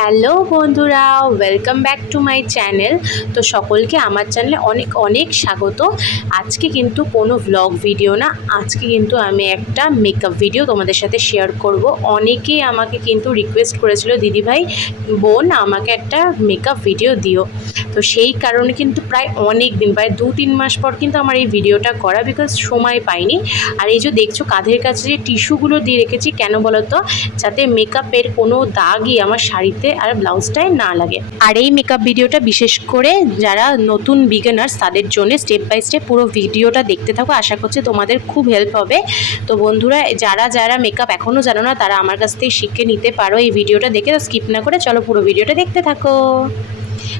Hello বন্ধুরা welcome back to my channel তো সকলকে আমার চ্যানেলে অনেক অনেক স্বাগত। আজকে কিন্তু কোনো ভ্লগ ভিডিও না, আজকে কিন্তু আমি একটা মেকআপ ভিডিও তোমাদের সাথে শেয়ার করব। অনেকেই আমাকে কিন্তু রিকোয়েস্ট করেছিল দিদিভাই বোন, আমাকে একটা মেকআপ ভিডিও দিও। তো সেই কারণে কিন্তু প্রায় অনেক দিন, প্রায় দু, তিন মাস পর কিন্তু আমার এই ভিডিওটা করা বিকজ সময় পাইনি। আর এই যে দেখছ, কাঁধের কাছে যে টিস্যুগুলো দিয়ে রেখেছি, কেন বলো তো যাতে মেকআপের কোনো দাগই আমার শাড়িতে আর ব্লাউজটাই না লাগে। আর এই মেকআপ ভিডিওটা বিশেষ করে যারা নতুন বিগিনার্স তাদের জন্য স্টেপ বাই স্টেপ পুরো ভিডিওটা দেখতে থাকো। আশা করছি তোমাদের খুব হেল্প হবে। তো বন্ধুরা, যারা যারা মেকআপ এখনও জানো না, তারা আমার কাছ থেকে শিখে নিতে পারো এই ভিডিওটা। দেখে স্কিপ না করে চলো পুরো ভিডিওটা দেখতে থাকো।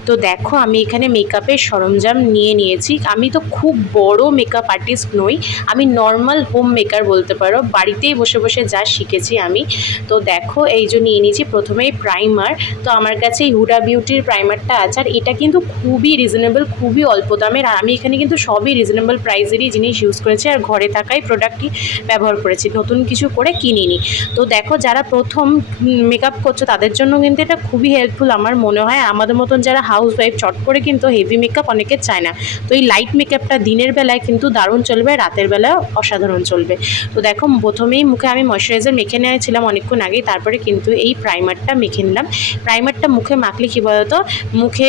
তো দেখো, আমি এখানে মেকআপের সরঞ্জাম নিয়ে নিয়েছি। আমি তো খুব বড় মেকআপ আর্টিস্ট নই। আমি নর্মাল হোম মেকার বলতে পারো। বাড়িতেই বসে বসে যা শিখেছি আমি। তো দেখো, এই যে নিয়ে নিয়েছি প্রথমেই প্রাইমার তো আমার কাছে এই হুডা বিউটির প্রাইমারটা আছে আর এটা কিন্তু খুবই রিজনেবল খুবই অল্প দামের। আর আমি এখানে কিন্তু সবই রিজনেবল প্রাইসেরই জিনিস ইউজ করেছি আর ঘরে থাকাই প্রোডাক্টটি ব্যবহার করেছি। নতুন কিছু করে কিনিনি। তো দেখো, যারা প্রথম মেকআপ করছ তাদের জন্য কিন্তু এটা খুবই হেল্পফুল আমার মনে হয়। আমাদের মতন যারা হাউস ওয়াইফ চট করে কিন্তু হেভি মেকআপ অনেকে চায় না। তো এই লাইট মেকআপটা দিনের বেলায় কিন্তু দারুণ চলবে, রাতের বেলা অসাধারণ চলবে। তো দেখো, প্রথমেই মুখে আমি ময়শ্চারাইজার মেখে নিয়েছিলাম অনেকক্ষণ আগেই, তারপরে কিন্তু এই প্রাইমারটা মেখে নিলাম। প্রাইমারটা মুখে মাখলে কী বলতো, মুখে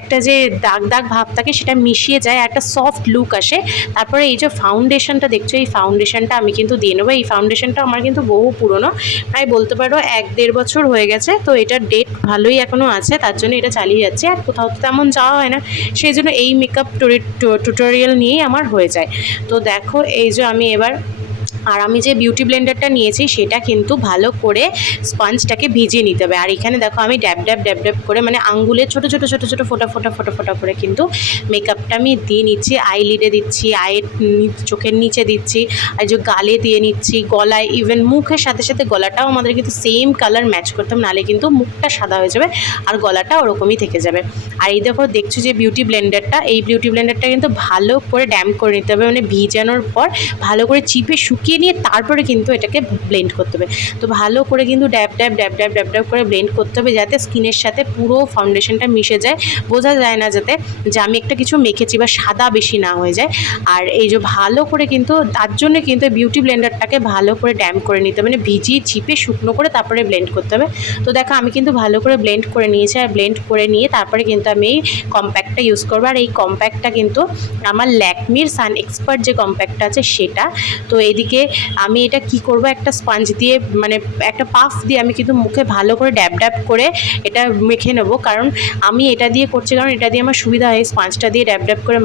একটা যে দাগ দাগ ভাব থাকে সেটা মিশিয়ে যায়, একটা সফট লুক আসে। তারপরে এই যে ফাউন্ডেশনটা দেখছ, এই ফাউন্ডেশনটা আমি কিন্তু দিয়ে নেব। এই ফাউন্ডেশনটা আমার কিন্তু বহু পুরনো, প্রায় বলতে পারো এক দেড় বছর হয়ে গেছে। তো এটার ডেট ভালোই এখনও আছে, তার জন্য এটা চালিয়ে যাচ্ছে। আর কোথাও তো তেমন যাওয়া হয় না। সেই জন্য এই মেকআপ টিউটোরিয়াল নিয়েই আমার হয়ে যায়। তো দেখো, এই যে আমি এবার আর আমি যে বিউটি ব্লেন্ডারটা নিয়েছি, সেটা কিন্তু ভালো করে স্পঞ্জটাকে ভিজিয়ে নিতে হবে। আর এখানে দেখো আমি ড্যাব ড্যাব ড্যাব ড্যাব করে মানে আঙ্গুলের ছোটো ছোটো ছোটো ছোটো ফোটা ফোটা ফোটা ফোটা করে কিন্তু মেকআপটা আমি দিয়ে নিচ্ছি। আইলিডে দিচ্ছি আয়ের চোখের নিচে দিচ্ছি, আর যে গালে দিয়ে নিচ্ছি, গলায় ইভেন মুখের সাথে সাথে গলাটাও আমাদের কিন্তু সেম কালার ম্যাচ করতাম নাহলে কিন্তু মুখটা সাদা হয়ে যাবে আর গলাটা ওরকমই থেকে যাবে। আর এই দেখো, দেখছ যে বিউটি ব্লেন্ডারটা এই বিউটি ব্লেন্ডারটা কিন্তু ভালো করে ড্যাম করে নিতে হবে মানে ভিজানোর পর ভালো করে চিপে শুকিয়ে নিয়ে তারপরে কিন্তু এটাকে ব্লেন্ড করতে হবে। তো ভালো করে কিন্তু ড্যাব ড্যাব ড্যাব ড্যাব ড্যাব ড্যাব করে ব্লেন্ড করতে হবে যাতে স্কিনের সাথে পুরো ফাউন্ডেশনটা মিশে যায়। বোঝা যায় না যাতে যে আমি একটা কিছু মেখেছি বা সাদা বেশি না হয়ে যায়। আর এই যে ভালো করে কিন্তু তার জন্য কিন্তু বিউটি ব্লেন্ডারটাকে ভালো করে ড্যাম করে নিতে হবে। মানে ভিজিয়ে চিপে শুকনো করে তারপরে ব্লেন্ড করতে হবে। তো দেখো আমি কিন্তু ভালো করে ব্লেন্ড করে নিয়েছি আর ব্লেন্ড করে নিয়ে তারপরে কিন্তু আমি এই কম্প্যাক্টটা ইউজ করব। আর এই কম্প্যাক্টটা কিন্তু আমার ল্যাকমির সান এক্সপার্ট যে কম্প্যাক্টটা আছে সেটা। তো এদিকে আমি এটা কি করব? একটা স্পঞ্জ দিয়ে মানে একটা পাফ দিয়ে আমি কিন্তু মুখে ভালো করে ড্যাব ড্যাব করে এটা মেখে নেব। কারণ আমি এটা দিয়ে করছি, কারণ এটা দিয়ে আমার সুবিধা হয় স্পঞ্জটা দিয়ে ড্যাব ড্যাব করে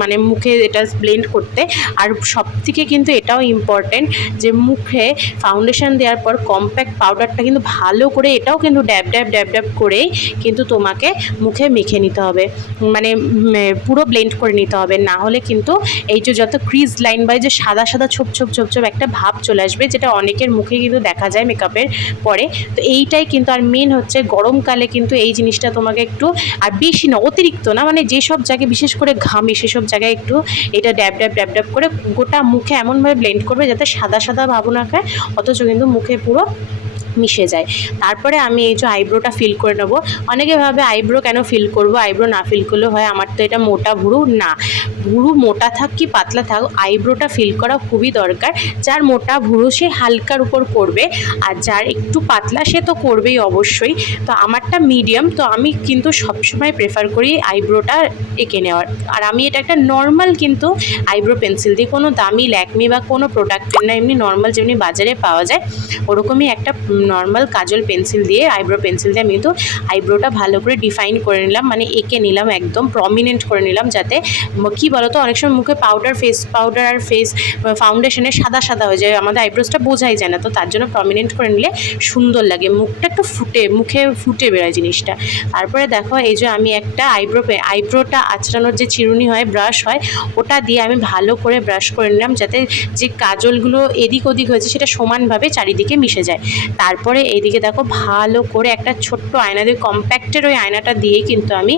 মানে মুখে এটা ব্লেন্ড করতে। আর সব থেকে কিন্তু এটাও ইম্পর্টেন্ট যে মুখে ফাউন্ডেশন দেওয়ার পর কম্প্যাক্ট পাউডারটা কিন্তু ভালো করে এটাও কিন্তু ড্যাব ড্যাব ড্যাব ড্যাব করেই কিন্তু তোমাকে মুখে মেখে নিতে হবে। মানে পুরো ব্লেন্ড করে নিতে হবে। না হলে কিন্তু এই যে যত ক্রিজ লাইন বা যে সাদা সাদা ছোপ ছোপ ছোপ ছোপ একটা ভাব চলে আসবে, যেটা অনেকের মুখে কিন্তু দেখা যায় মেকআপের পরে। তো এইটাই কিন্তু আর মেন হচ্ছে গরমকালে কিন্তু এই জিনিসটা তোমাকে একটু, আর বেশি না, অতিরিক্ত না মানে যেসব জায়গায়, বিশেষ করে ঘামে সেসব জায়গায় একটু এটা ড্যাব ড্যাব ড্যাব ড্যাব করে গোটা মুখে এমনভাবে ব্লেন্ড করবে যাতে সাদা সাদা ভাবনা খায়, অথচ কিন্তু মুখে পুরো মিশে যায়। তারপরে আমি এই যে আইব্রোটা ফিল করে নেব। অনেকে ভাবে আইব্রো কেন ফিল করব? আইব্রো না ফিল করলেও হয়, আমার তো এটা মোটা ভুরু। না, ভুরু মোটা থাক কি পাতলা থাক, আইব্রোটা ফিল করা খুবই দরকার। যার মোটা ভুরু সে হালকার উপর করবে, আর যার একটু পাতলা সে তো করবেই অবশ্যই। তো আমারটা মিডিয়াম তো আমি কিন্তু সবসময় প্রেফার করি আইব্রোটা এঁকে নেওয়ার। আর আমি এটা একটা নর্মাল কিন্তু আইব্রো পেন্সিল দিয়ে কোনো দামি ল্যাকমি বা কোনো প্রোডাক্টের না। এমনি নর্মাল যেমনি বাজারে পাওয়া যায়, ওরকমই একটা নর্মাল কাজল পেন্সিল দিয়ে আইব্রো পেন্সিল দিয়ে আমি কিন্তু আইব্রোটা ভালো করে ডিফাইন করে নিলাম মানে এঁকে নিলাম একদম প্রমিনেন্ট করে নিলাম যাতে কি বলতো, অনেক সময় মুখে পাউডার ফেস পাউডার আর ফেস ফাউন্ডেশনে সাদা সাদা হয়ে যায়, আমাদের আইব্রোসটা বোঝাই যায় না, তো তার জন্য প্রমিনেন্ট করে নিলে সুন্দর লাগে, মুখটা একটু ফুটে, মুখে ফুটে বেরোয় জিনিসটা। তারপরে দেখো, এই যে আমি একটা আইব্রো আইব্রোটা আঁচড়ানোর যে চিরুনি হয় ব্রাশ হয়, ওটা দিয়ে আমি ভালো করে ব্রাশ করে নিলাম, যাতে যে কাজলগুলো এদিক ওদিক হয়েছে, সেটা সমানভাবে চারিদিকে মিশে যায়। তার তারপরে এইদিকে দেখো ভালো করে একটা ছোট্ট আয়না দিয়ে কম্প্যাক্টের ওই আয়নাটা দিয়েই কিন্তু আমি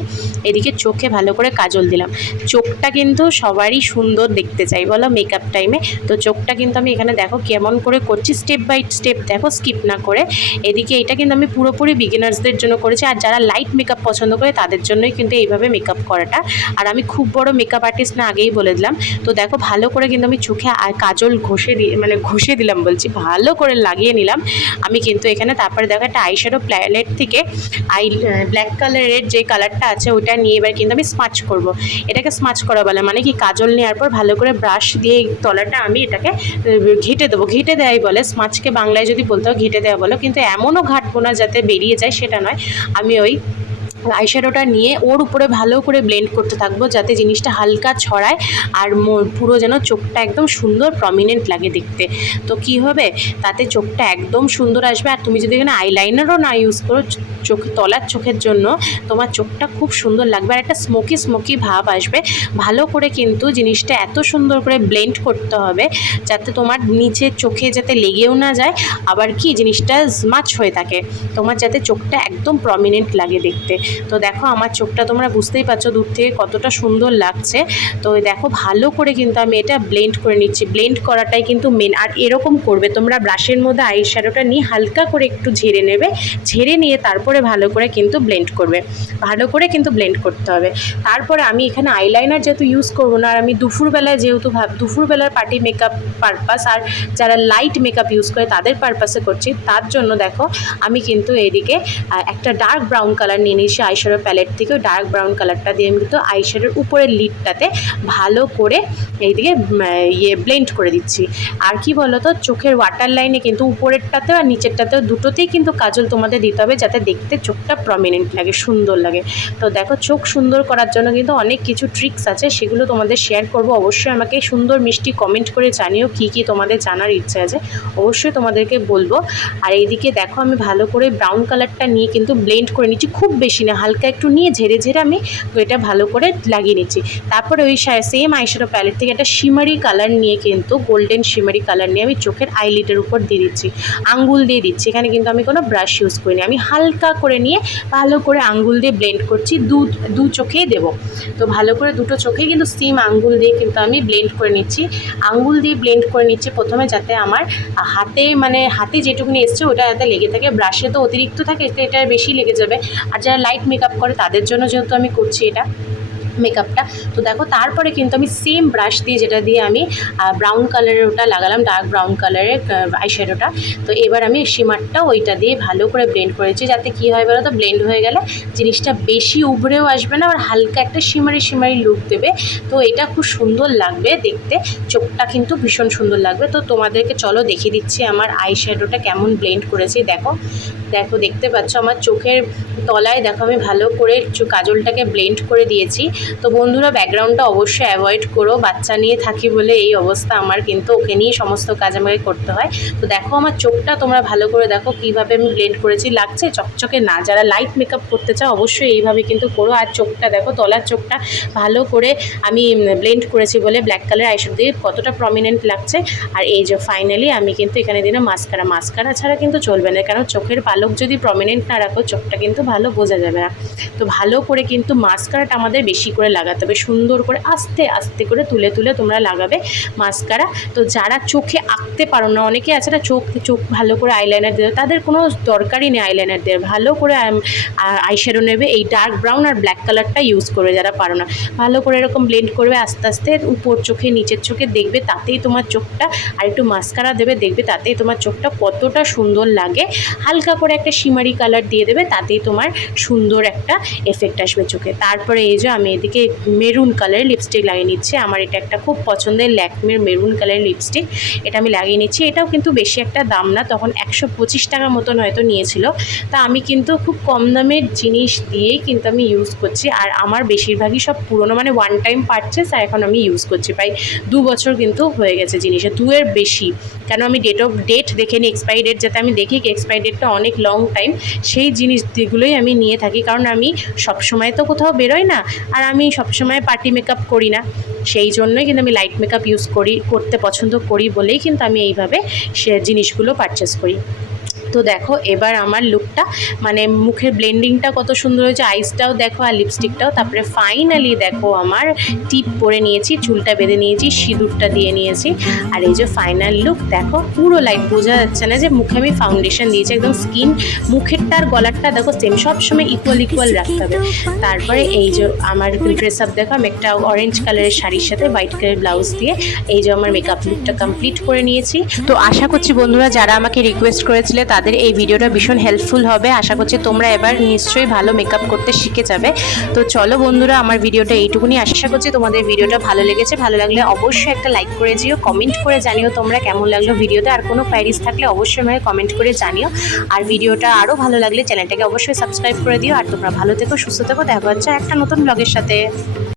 এদিকে চোখে ভালো করে কাজল দিলাম। চোখটা কিন্তু সবারই সুন্দর দেখতে চাই, বলো মেকআপ টাইমে তো চোখটা কিন্তু আমি এখানে দেখো কেমন করে করছি স্টেপ বাই স্টেপ দেখো স্কিপ না করে। এদিকে এটা কিন্তু আমি পুরোপুরি বিগিনার্সদের জন্য করেছি, আর যারা লাইট মেকআপ পছন্দ করে তাদের জন্যই কিন্তু এইভাবে মেকআপ করাটা। আর আমি খুব বড় মেকআপ আর্টিস্ট না, আগেই বলে দিলাম। তো দেখো ভালো করে কিন্তু আমি চোখে আর কাজল ঘষে দিয়ে মানে ঘষে দিলাম বলছি, ভালো করে লাগিয়ে নিলাম। আমি কিন্তু এখানে তারপরে দেখো একটা আইশ্যাডো প্যালেট থেকে আই ব্ল্যাক কালারের যে কালারটা আছে, ওটা নিয়ে এবার কিন্তু আমি স্মাচ করব। এটাকে স্মাচ করা বলে মানে কি কাজল নেওয়ার পর ভালো করে ব্রাশ দিয়ে তলাটা আমি এটাকে ঘেটে দেবো ঘেটে দেয় বলে স্মাচকে বাংলায় যদি বলতে হয়, ঘেটে দেওয়া বলো, কিন্তু এমনও ঘাটবো না যাতে বেরিয়ে যায়, সেটা নয় আমি ওই আইশ্যাডোটা নিয়ে ওর উপরে ভালো করে ব্লেন্ড করতে থাকব, যাতে জিনিসটা হালকা ছড়ায় আর পুরো যেন চোখটা একদম সুন্দর প্রমিনেন্ট লাগে দেখতে। তো কি হবে? তাতে চোখটা একদম সুন্দর আসবে। আর তুমি যদি এখানে আইলাইনারও না ইউজ করো চোখ, তলার চোখের জন্য, তোমার চোখটা খুব সুন্দর লাগবে আর একটা স্মোকি স্মোকি ভাব আসবে। ভালো করে কিন্তু জিনিসটা এত সুন্দর করে ব্লেন্ড করতে হবে, যাতে তোমার নিচে চোখে যাতে লেগেও না যায়, আবার কি জিনিসটা স্মাচ হয়ে থাকে। তোমার যাতে চোখটা একদম প্রমিনেন্ট লাগে দেখতে। তো দেখো, আমার চোখটা তোমরা বুঝতেই পারছ দূর থেকে কতটা সুন্দর লাগছে। তো দেখো, ভালো করে কিন্তু আমি এটা ব্লেন্ড করে নিচ্ছি। ব্লেন্ড করাটাই কিন্তু মেন আর এরকম করবে, তোমরা ব্রাশের মধ্যে আই শ্যাডোটা নিয়ে হালকা করে একটু ঝেড়ে নেবে। ঝেড়ে নিয়ে তারপরে ভালো করে কিন্তু ব্লেন্ড করবে। ভালো করে কিন্তু ব্লেন্ড করতে হবে। তারপরে আমি এখানে আইলাইনার যেহেতু ইউজ করব না, আর আমি দুপুরবেলায় যেহেতু ভাব, দুপুরবেলার পার্টি মেকআপ পারপাস আর যারা লাইট মেকআপ ইউজ করে তাদের পারপাসে করছি, তার জন্য দেখো, আমি কিন্তু এদিকে একটা ডার্ক ব্রাউন কালার নিয়ে নিয়েছি। আইশ্যাডো প্যালেট থেকে ডার্ক ব্রাউন কালারটা দিয়ে আমি কিন্তু আইশ্যাডোর উপরের লিডটাতে ভালো করে এইদিকে ইয়ে ব্লেন্ড করে দিচ্ছি। আর কি বলো তো চোখের ওয়াটার লাইনে কিন্তু উপরেরটাতেও আর নিচেরটাতেও দুটোতেই কিন্তু কাজল তোমাদের দিতে হবে যাতে দেখতে চোখটা প্রমিনেন্ট লাগে, সুন্দর লাগে। তো দেখো, চোখ সুন্দর করার জন্য কিন্তু অনেক কিছু ট্রিক্স আছে, সেগুলো তোমাদের শেয়ার করব। অবশ্যই আমাকে সুন্দর মিষ্টি কমেন্ট করে জানিও কি কি তোমাদের জানার ইচ্ছে আছে। অবশ্যই তোমাদেরকে বলব। আর এইদিকে দেখো, আমি ভালো করে ব্রাউন কালারটা নিয়ে কিন্তু ব্লেন্ড করে নিচ্ছি, খুব বেশি না হালকা একটু নিয়ে ঝেড়ে ঝেড়ে আমি এটা ভালো করে লাগিয়ে নিচ্ছি। তারপরে ওই সেম আইশ্যাডো প্যালেট থেকে একটা শিমারি কালার নিয়ে কিন্তু গোল্ডেন শিমারি কালার নিয়ে আমি চোখের আইলিটের উপর দিয়ে দিচ্ছি। আঙ্গুল দিয়ে দিচ্ছি। এখানে কিন্তু আমি কোনো ব্রাশ ইউজ করিনি। আমি হালকা করে নিয়ে ভালো করে আঙ্গুল দিয়ে ব্লেন্ড করছি। দু দু চোখেই দেবো। তো ভালো করে দুটো চোখেই কিন্তু সেম আঙ্গুল দিয়ে কিন্তু আমি ব্লেন্ড করে নিচ্ছি। আঙ্গুল দিয়ে ব্লেন্ড করে নিচ্ছি প্রথমে যাতে আমার হাতে মানে হাতে যেটুকুনি এসছে ওটা যাতে লেগে থাকে। ব্রাশে তো অতিরিক্ত থাকে এটা বেশি লেগে যাবে। আর যারা লাইট মেকআপ করে তাদের জন্য যেহেতু আমি করছি এটা মেকআপটা তো দেখো, তারপরে কিন্তু আমি সেম ব্রাশ দিয়ে যেটা দিয়ে আমি ব্রাউন কালারের ওটা লাগালাম ডার্ক ব্রাউন কালারের আইশ্যাডোটা তো এবার আমি শিমারটা ওইটা দিয়ে ভালো করে ব্লেন্ড করেছি, যাতে কী হয় বলো তো ব্লেন্ড হয়ে গেলে জিনিসটা বেশি উভরেও আসবে না আর হালকা একটা শিমারি শিমারি লুক দেবে। তো এটা খুব সুন্দর লাগবে দেখতে, চোখটা কিন্তু ভীষণ সুন্দর লাগবে। তো তোমাদেরকে চলো দেখিয়ে দিচ্ছি আমার আইশ্যাডোটা কেমন ব্লেন্ড করেছি, দেখো। দেখো, দেখতে পাচ্ছ আমার চোখের তলায়, দেখো আমি ভালো করে কাজলটাকে ব্লেন্ড করে দিয়েছি। তো বন্ধুরা ব্যাকগ্রাউন্ডটা অবশ্যই অ্যাভয়েড করো। বাচ্চা নিয়ে থাকি বলে এই অবস্থা আমার, কিন্তু ওকে নিয়ে সমস্ত কাজ আমাকে করতে হয়। তো দেখো আমার চোখটা তোমরা ভালো করে দেখো কীভাবে আমি ব্লেন্ড করেছি। লাগছে চকচকে না, যারা লাইট মেকআপ করতে চাও অবশ্যই এইভাবে কিন্তু করো। আর চোখটা দেখো, তলার চোখটা ভালো করে আমি ব্লেন্ড করেছি বলে ব্ল্যাক কালার আইশ্যাডো দিয়ে কতটা প্রমিনেন্ট লাগছে। আর এই যে ফাইনালি আমি কিন্তু এখানে দিলাম মাস্কারা মাস্কারা ছাড়া কিন্তু চলবে না, কারণ চোখের পালক যদি প্রমিনেন্ট না রাখো, চোখটা কিন্তু ভালো বোঝা যাবে না। তো ভালো করে কিন্তু মাস্কারাটা আমাদের বেশি করে লাগাতে হবে। সুন্দর করে আস্তে আস্তে করে তুলে তুলে তোমরা লাগাবে মাস্কারা। তো যারা চোখে আঁকতে পারো না, অনেকে আছে না চোখ চোখ ভালো করে আইলাইনার দেবে তাদের কোনো দরকারই নেই আইলাইনার দেওয়ার। ভালো করে আইশ্যাডো নেবে, এই ডার্ক ব্রাউন আর ব্ল্যাক কালারটা ইউজ করবে যারা পারো না। ভালো করে এরকম ব্লেন্ড করবে, আস্তে আস্তে উপর চোখে, নিচের চোখে দেখবে, তাতেই তোমার চোখটা আর একটু মাস্কারা দেবে, দেখবে তাতেই তোমার চোখটা কতটা সুন্দর লাগে। হালকা করে একটা শিমারি কালার দিয়ে দেবে, তাতেই তোমার সুন্দর একটা এফেক্ট আসবে চোখে। তারপরে এই যে আমি এদিকে মেরুন কালারের লিপস্টিক লাগিয়ে নিচ্ছি। আমার এটা একটা খুব পছন্দের ল্যাকমের মেরুন কালারের লিপস্টিক এটা আমি লাগিয়ে নিচ্ছি। এটাও কিন্তু বেশি একটা দাম না, তখন একশো পঁচিশ টাকা মতন হয়তো নিয়েছিল। তা আমি কিন্তু খুব কম দামের জিনিস দিয়েই কিন্তু আমি ইউজ করছি। আর আমার বেশিরভাগই সব পুরনো মানে ওয়ান টাইম পারচেস আর এখন আমি ইউজ করছি। প্রায় দু বছর কিন্তু হয়ে গেছে জিনিসে দুয়ের বেশি। কেন আমি ডেট অফ ডেট দেখে নিই এক্সপায়ারি ডেট যাতে আমি দেখি এক্সপায়ারি ডেটটা অনেক লং টাইম সেই জিনিসগুলোই আমি নিয়ে থাকি। কারণ আমি সবসময় তো কোথাও বেরোই না, আর আমি সবসময় পার্টি মেকআপ করি না। সেই জন্যই কিন্তু আমি লাইট মেকআপ ইউজ করি, করতে পছন্দ করি বলেই কিন্তু আমি এইভাবে সে জিনিসগুলো পারচেস করি। তো দেখো এবার আমার লুকটা মানে মুখের ব্লেন্ডিংটা কত সুন্দর হয়েছে আইসটাও দেখো আর লিপস্টিকটাও তারপরে ফাইনালি দেখো আমার টিপ পরে নিয়েছি চুলটা বেঁধে নিয়েছি সিঁদুরটা দিয়ে নিয়েছি। আর এই যে ফাইনাল লুক দেখো পুরো লাইট বোঝা যাচ্ছে না যে মুখে আমি ফাউন্ডেশন দিয়েছি একদম স্কিন মুখেরটা আর গলারটা দেখো সেম সবসময় ইকুয়াল ইকুয়াল রাখতে হবে। তারপরে এই যে আমার ড্রেস আপ দেখো আমি একটা অরেঞ্জ কালারের শাড়ির সাথে হোয়াইট কালারের ব্লাউজ দিয়ে এই যে আমার মেকআপ লুকটা কমপ্লিট করে নিয়েছি। তো আশা করছি বন্ধুরা যারা আমাকে রিকোয়েস্ট করেছিলে তাদের এই ভিডিওটা ভীষণ হেল্পফুল হবে। আশা করছি তোমরা এবার নিশ্চয়ই ভালো মেকআপ করতে শিখে যাবে। তো চলো বন্ধুরা, আমার ভিডিওটা এইটুকুনি। আশা করছি তোমাদের ভিডিওটা ভালো লেগেছে। ভালো লাগলে অবশ্যই একটা লাইক করে দিও কমেন্ট করে জানিও তোমরা কেমন লাগল ভিডিওতে। আর কোনো কোয়ারিজ থাকলে অবশ্যই আমাকে কমেন্ট করে জানিও। আর ভিডিওটা আরও ভালো লাগলে চ্যানেলটাকে অবশ্যই সাবস্ক্রাইব করে দিও। আর তোমরা ভালো থেকো, সুস্থ থেকো। দেখা হচ্ছে একটা নতুন ব্লগের সাথে।